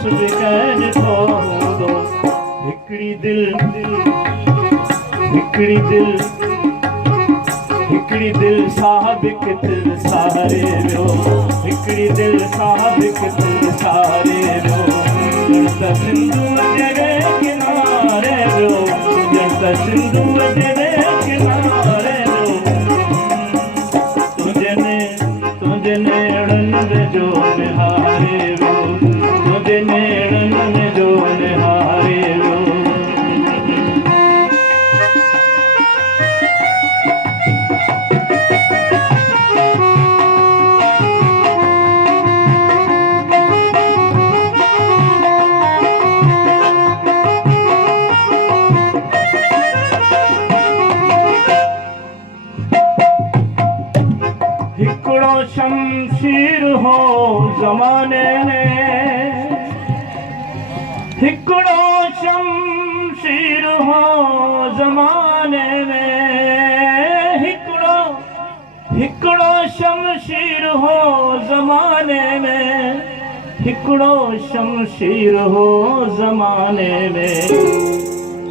कुछ भी कह थो हूंदो हिकिड़ी दिल साहब किथिर सहारे वियो हिकिड़ी दिल साहब किथिर सहारे वियो ॼण त सिंधूअ जे किनारे वियो ॼण त सिंधूअ जे किनारे वियो तुंहिंजे नेड़नि वेझो निहारे वियो तुंहिंजे नेड़नि वेझो निहारे वियो हिकिड़ो शमशीर हो ज़माने में हिकिड़ो शमशीर हो ज़माने में हिकिड़ो शमशीर हो ज़माने में हिकिड़ो शमशीर हो ज़माने में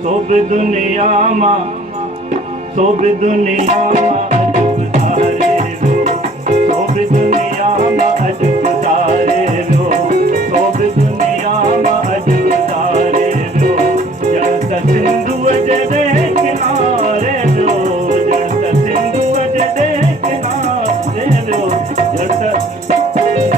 सो बि दुनिया मां दुनिया मां अॼु गुज़ारे वियो सो बि दुनिया मां अॼु गुज़ारे वियो ॼण त सिंधूअ जे किनारे वियो ॼण त सिंधूअ जे किनारे वियो ॼण त